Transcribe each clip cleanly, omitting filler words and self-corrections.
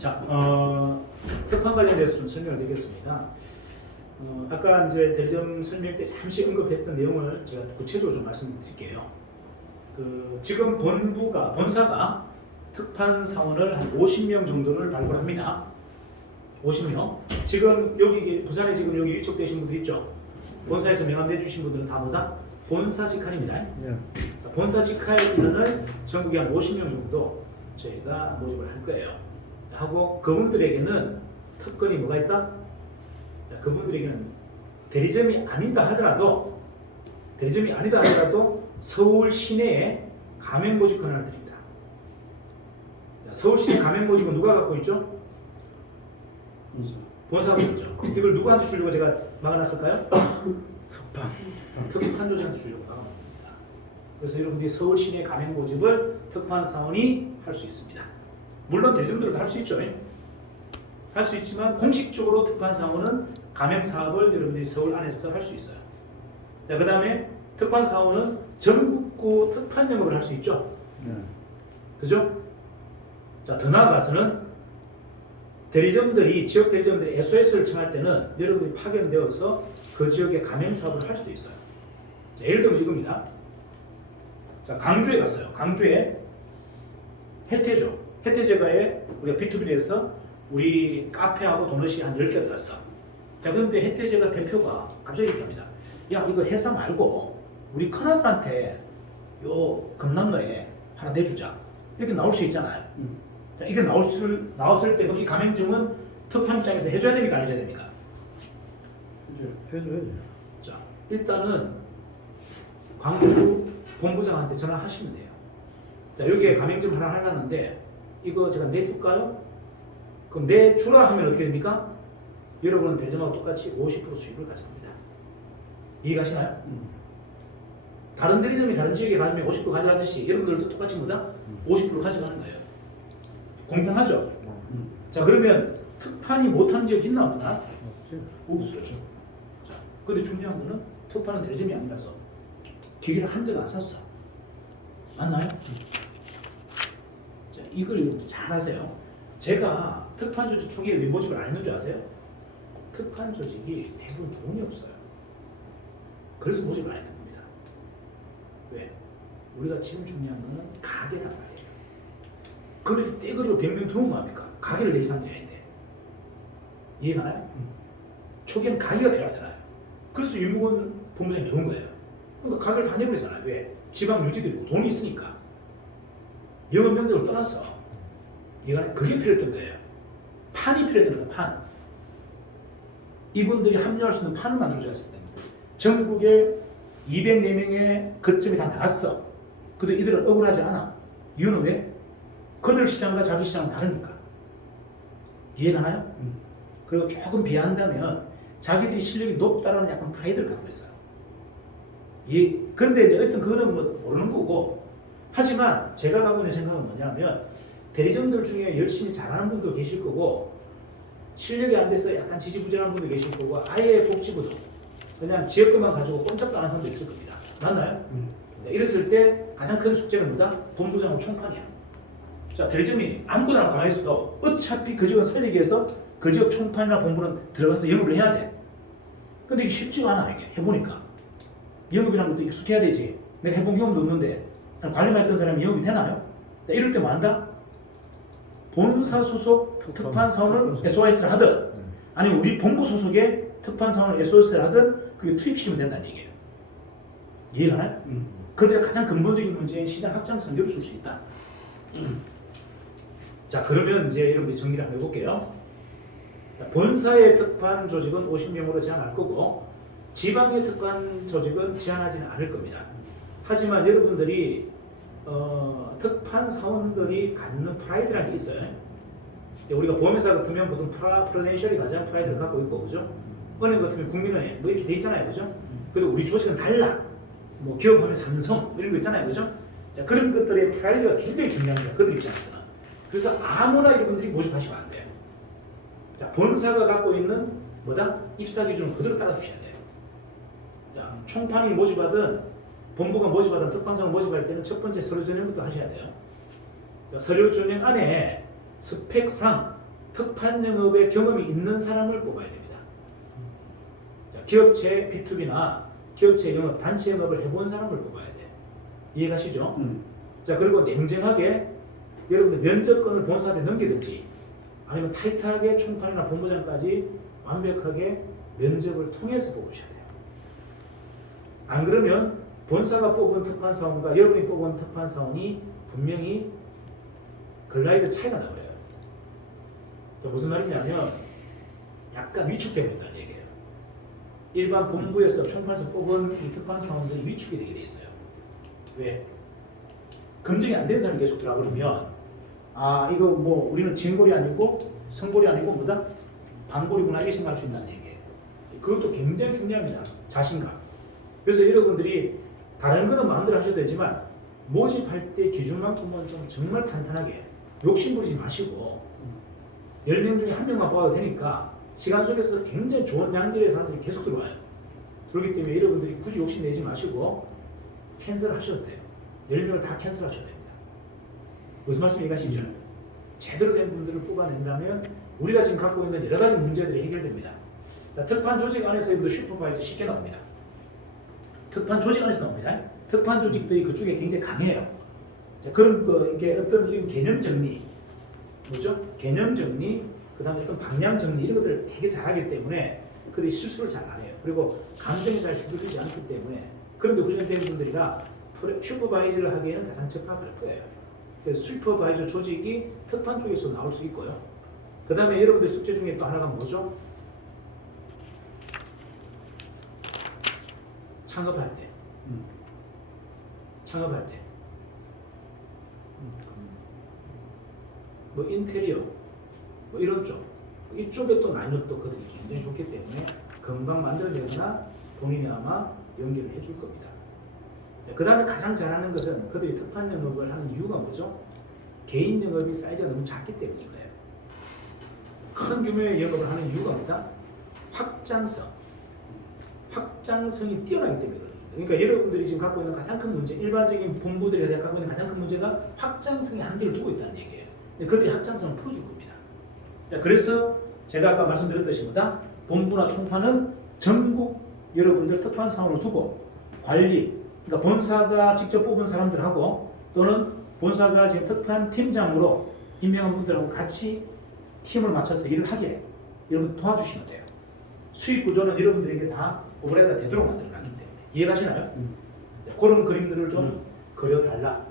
자, 특판 관련돼서 좀 설명을 드리겠습니다. 아까 이제 대리점 설명 때 잠시 언급했던 내용을 제가 구체적으로 좀 말씀드릴게요. 지금 본사가 특판 사원을 한 50명 정도를 발굴합니다. 50명. 지금 여기 부산에 지금 여기 위촉되신 분들 있죠? 본사에서 명함 내주신 분들은 다 뭐다? 본사 직할입니다. 네. 본사 직할 인원을 전국에 한 50명 정도 저희가 모집을 할 거예요. 하고 그분들에게는 특권이 뭐가 있다? 그분들에게는 대리점이 아니다 하더라도 서울 시내에 가맹 모집 권한을 드립니다. 서울 시내 가맹 모집은 누가 갖고 있죠? 본사가 있죠. 이걸 누구한테 주려고 제가 막아놨을까요? 특판 조직한테 주려고 막아놨습니다. 그래서 여러분들이 서울 시내 가맹 모집을 특판 사원이 할 수 있습니다. 물론 대리점들도 할 수 있죠. 할 수 있지만 공식적으로 특판 사원은 가맹 사업을 여러분들이 서울 안에서 할 수 있어요. 자, 그 다음에 특판 사원은 전국구 특판 영업을 할 수 있죠. 그죠? 자, 더 나아가서는 지역 대리점들이 SOS를 청할 때는 여러분들이 파견되어서 그 지역의 가맹 사업을 할 수도 있어요. 자, 예를 들면 이겁니다. 자, 강주에 갔어요. 강주에 혜태제과에 우리가 B2B를 해서 우리 카페하고 도넛이 한 10개 들어갔어. 자, 그런데 혜태제과 대표가 갑자기 얘기합니다. 야, 이거 회사 말고 우리 큰아들한테 요 금남로에 하나 내주자. 이렇게 나올 수 있잖아요. 자, 이게 나왔을 때 그럼 이 가맹점은 특판 입장에서 해줘야 됩니까? 안 해줘야 됩니까? 해줘야지. 자, 일단은 광주 본부장한테 전화하시면 돼요. 자, 여기에 가맹점 하나 하려는데 이거 제가 내줄까요? 그럼 내주라 하면 어떻게 됩니까? 여러분은 대리점하고 똑같이 50% 수익을 가져갑니다. 이해가시나요? 다른 대리점이 다른 지역에 가면 50% 가져가듯이 여러분들도 똑같이 뭐다? 50% 가져가는 거예요. 공평하죠? 자, 그러면 특판이 못하는 지역이 있나 없나? 없어요. 자, 근데 중요한 거는 특판은 대리점이 아니라서 기계를 한 대도 안 샀어. 맞나요? 자, 이걸 잘 하세요. 제가 특판 조직 초기에 왜 모집을 안 했는 줄 아세요? 특판 조직이 대부분 돈이 없어요. 그래서 모집을 안 했던 겁니다. 왜? 우리가 지금 중요한 거는 가게단 말이에요. 그렇게 떼거리로 100명 들어오면 합니까? 가게를 내 이상 돼야 돼. 이해가나요? 초기에는 가게가 필요하잖아요. 그래서 윤무건 본부장이 들어온 거예요. 그러니까 가게를 다 내버리잖아요. 왜? 지방 유지도 있고 돈이 있으니까. 영업 명령을 떠났어. 이해가나요? 그게 필요했던 거예요. 판이 필요했던 거예요. 판. 이분들이 합류할 수 있는 판을 만들어줘야 했을 때입니다. 전국에 204명의 거점이 다 나갔어. 근데 이들은 억울하지 않아. 이유는 왜? 그들 시장과 자기 시장은 다르니까. 이해가나요? 그리고 조금 비한다면 자기들이 실력이 높다라는 약간 프라이드를 갖고 있어요. 그런데 이제 어떤 그거는 뭐 모르는 거고. 하지만 제가 갖고 있는 생각은 뭐냐면 대리점들 중에 열심히 잘하는 분도 계실 거고 실력이 안 돼서 약간 지지부진한 분도 계실 거고 아예 복지부도 그냥 지역들만 가지고 꼼짝도 안 하는 사람도 있을 겁니다. 맞나요? 이랬을 때 가장 큰 숙제는 뭐다? 본부장은 총판이야. 자, 대리점이 아무거나 가만히 있어도 어차피 그 지역을 살리기 위해서 그 지역 총판이나 본부는 들어가서 영업을 해야 돼. 근데 이게 쉽지가 않아. 이게 해보니까 영업이라는 것도 익숙해야 되지. 내가 해본 경험도 없는데 관리만 했던 사람이 영업이 되나요? 이럴 때 뭐 한다? 본사 소속 특판 사원을 SOS를 하든 아니 우리 본부 소속의 특판 사원을 SOS를 하든 그게 투입시키면 된다는 얘기예요. 이해가나요? 그들의 가장 근본적인 문제인 시장 확장성교를 줄 수 있다. 자, 그러면 이제 여러분들이 정리를 한번 해볼게요. 자, 본사의 특판 조직은 50명으로 제한할 거고 지방의 특판 조직은 제한하지는 않을 겁니다. 하지만 여러분들이 특판 사원들이 갖는 프라이드라는 게 있어요. 우리가 보험회사 같으면 보통 프로덴셜이 가장 프라이드를 갖고 있고, 그죠? 은행 같으면 국민은행 뭐 이렇게 돼 있잖아요, 그죠? 그리고 우리 조직은 달라. 뭐 기업하면 삼성 이런 거 있잖아요, 그죠? 자, 그런 것들의 프라이드가 굉장히 중요합니다. 그들 입장에서는. 그래서 아무나 여러분들이 모집하시면 안 돼요. 자, 본사가 갖고 있는 뭐다? 입사 기준을 그대로 따라주셔야 돼요. 자, 총판이 모집하든 본부가 모집하든 특판사를 모집할 때는 첫 번째 서류 전형부터 하셔야 돼요. 자, 서류 전형 안에 스펙상 특판 영업에 경험이 있는 사람을 뽑아야 됩니다. 자, 기업체 B2B나 기업체 영업, 단체 영업을 해본 사람을 뽑아야 돼. 이해가시죠? 자, 그리고 냉정하게 여러분들 면접권을 본사한테 넘기든지 아니면 타이트하게 총판이나 본부장까지 완벽하게 면접을 통해서 뽑으셔야 돼요. 안 그러면 본사가 뽑은 특판 사원과 여러분이 뽑은 특판 사원이 분명히 글라이드 차이가 나버려요. 무슨 말이냐면 약간 위축된다는 얘기예요. 일반 본부에서 총판에서 뽑은 이 특판 사원들이 위축이 되게 돼 있어요. 왜? 검증이 안 되는 사람이 계속 들어가버리면 아 이거 뭐 우리는 진골이 아니고 성골이 아니고 뭐다? 반골이구나 이렇게 생각할 수 있다는 얘기예요. 그것도 굉장히 중요합니다. 자신감. 그래서 여러분들이 다른 거는 마음대로 하셔도 되지만 모집할 때 기준만큼은 좀 정말 탄탄하게 욕심 부리지 마시고 10명 중에 1명만 뽑아도 되니까 시간 속에서 굉장히 좋은 양질의 사람들이 계속 들어와요. 그렇기 때문에 여러분들이 굳이 욕심 내지 마시고 캔슬 하셔도 돼요. 10명을 다 캔슬 하셔도 됩니다. 무슨 말씀 이해가시죠? 제대로 된 분들을 뽑아낸다면 우리가 지금 갖고 있는 여러 가지 문제들이 해결됩니다. 자, 특판 조직 안에서 슈퍼바이저 쉽게 나옵니다. 특판 조직 안에서 나옵니다. 특판 조직들이 그쪽에 굉장히 강해요. 자, 그런 거 이게 어떤 개념 정리, 뭐죠? 개념 정리, 그 다음에 어떤 방향 정리 이런 것들을 되게 잘하기 때문에 그들이 실수를 잘 안 해요. 그리고 감정이 잘 휘둘리지 않기 때문에 그런데 훈련된 분들이라 슈퍼바이저를 하기에는 가장 적합할 거예요. 그래서 슈퍼바이저 조직이 특판 쪽에서 나올 수 있고요. 그 다음에 여러분들 숙제 중에 또 하나가 뭐죠? 창업할 때. 창업할 때. 뭐 인테리어, 뭐 이런 쪽. 이쪽에 또 나뉘어 또 그들이 굉장히 좋기 때문에 금방 만들어내거나 본인이 아마 연결을 해줄 겁니다. 그 다음에 가장 잘하는 것은 그들이 특판 영업을 하는 이유가 뭐죠? 개인 영업이 사이즈가 너무 작기 때문인 거예요. 큰 규모의 영업을 하는 이유가 뭐다? 확장성이 뛰어나기 때문이거든요. 그러니까 여러분들이 지금 갖고 있는 가장 큰 문제, 일반적인 본부들이 갖고 있는 가장 큰 문제가 확장성의 한계를 두고 있다는 얘기예요. 근데 그들이 확장성을 풀어줄 겁니다. 자, 그래서 제가 아까 말씀드렸듯이 뭐다? 본부나 총판은 전국 여러분들 특판 사원을 두고 관리, 그러니까 본사가 직접 뽑은 사람들하고 또는 본사가 지금 특판 팀장으로 임명한 분들하고 같이 팀을 맞춰서 일을 하게 여러분 도와주시면 돼요. 수익 구조는 여러분들에게 다 오버레이가 되도록 만들어놨기 때문에 이해가시나요? 그런 그림들을 좀 그려달라.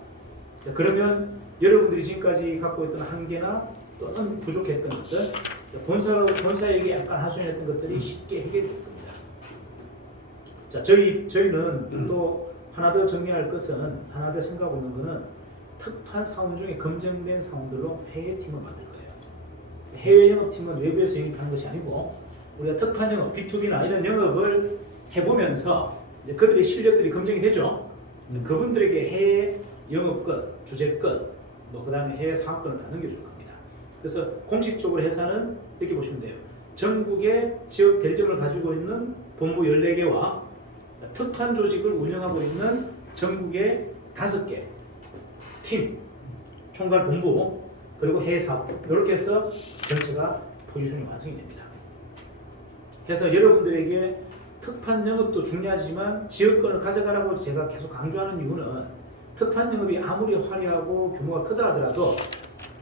자, 그러면 여러분들이 지금까지 갖고 있던 한계나 또는 부족했던 것들, 본사에게 약간 하소연했던 것들이 쉽게 해결될 겁니다. 자, 저희는 또 하나 더 정리할 것은, 하나 더 생각하고 있는 것은 특판 사원 중에 검증된 사원들로 해외팀을 만들 거예요. 해외 영업팀은 외부에서 영입하는 것이 아니고 우리가 특판 영업, B2B나 이런 영업을 해보면서 이제 그들의 실력들이 검증이 되죠. 그분들에게 해외 영업권, 주재권, 뭐 그 다음에 해외 사업권을 다 넘겨줄 겁니다. 그래서 공식적으로 회사는 이렇게 보시면 돼요. 전국의 지역 대리점을 가지고 있는 본부 14개와 특판 조직을 운영하고 있는 전국의 5개 팀, 총괄 본부, 그리고 해외 사업 이렇게 해서 전체가 포지션이 완성이 됩니다. 그래서 여러분들에게 특판 영업도 중요하지만 지역권을 가져가라고 제가 계속 강조하는 이유는 특판 영업이 아무리 화려하고 규모가 크다 하더라도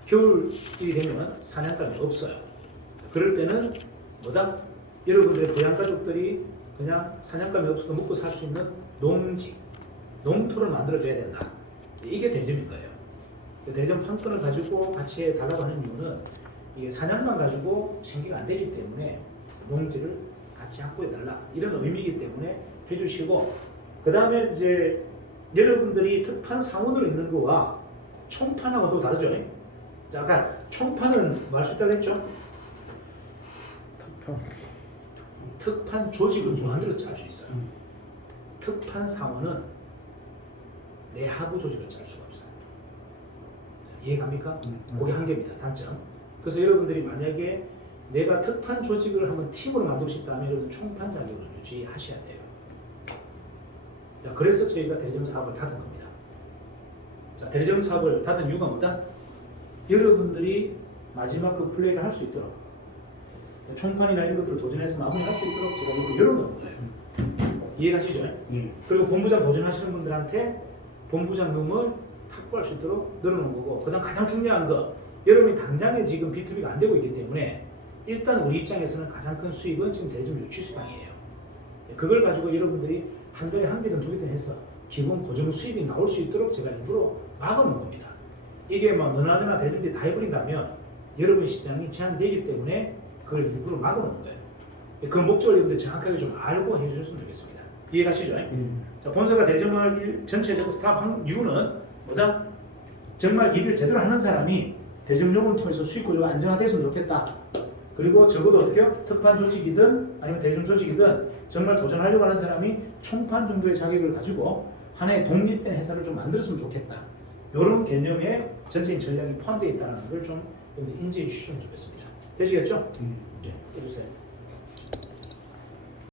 겨울이 되면 사냥감이 없어요. 그럴 때는 뭐다? 여러분들의 고향 가족들이 그냥 사냥감이 없어도 먹고 살 수 있는 농지, 농토를 만들어줘야 된다. 이게 대점인 거예요. 대점 판권을 가지고 같이 해달라고 하는 이유는 이게 사냥만 가지고 생계가 안 되기 때문에 농지를 같이 확보해달라 이런 의미이기 때문에 해주시고, 그 다음에 이제 여러분들이 특판 사원으로 있는 거와 총판하고도 다르죠. 자, 아까 총판은 뭐 할 수 있다고 했죠? 특판 조직을 무한대로 짤 수 있어요. 특판 사원은 내하부 조직을 짤 수가 없어요. 이해갑니까? 그게 한계입니다. 단점. 그래서 여러분들이 만약에 내가 특판 조직을 한번 팀으로 만들고 싶다면 여러분 총판 자격을 유지하셔야 돼요. 자, 그래서 저희가 대리점 사업을 닫은 겁니다. 자, 대리점 사업을 닫은 이유가 뭐다? 여러분들이 마지막 그 플레이를 할 수 있도록 총판이나 이런 것들을 도전해서 마무리할 수 있도록 제가 일부러 열어놓은 거예요. 이해가시죠? 그리고 본부장 도전하시는 분들한테 본부장 룸을 확보할 수 있도록 늘어놓은 거고, 그다음 가장 중요한 거, 여러분이 당장에 지금 B2B가 안 되고 있기 때문에 일단 우리 입장에서는 가장 큰 수입은 지금 대리점 유치 수당이에요. 그걸 가지고 여러분들이 한 달에 한 개든 두 개든 해서 기본 고정 수입이 나올 수 있도록 제가 일부러 막아놓은 겁니다. 이게 막 너나 내나 대리점들이 다 해버린다면 여러분 시장이 제한되기 때문에 그걸 일부러 막아놓은 거예요. 그 목적을 여러분들 정확하게 좀 알고 해주셨으면 좋겠습니다. 이해가시죠? 자, 본사가 대리점을 전체적으로 스탑한 이유는 뭐다? 정말 일을 제대로 하는 사람이 대리점 요금을 통해서 수익 구조가 안정화됐으면 좋겠다. 그리고 적어도 어떻게요? 특판 조직이든 아니면 대리점 조직이든 정말 도전하려고 하는 사람이 총판 정도의 자격을 가지고 하나의 독립된 회사를 좀 만들었으면 좋겠다. 이런 개념의 전체적인 전략이 포함되어 있다는 걸 좀 인지해 주시면 좋겠습니다. 되시겠죠? 네, 해주세요.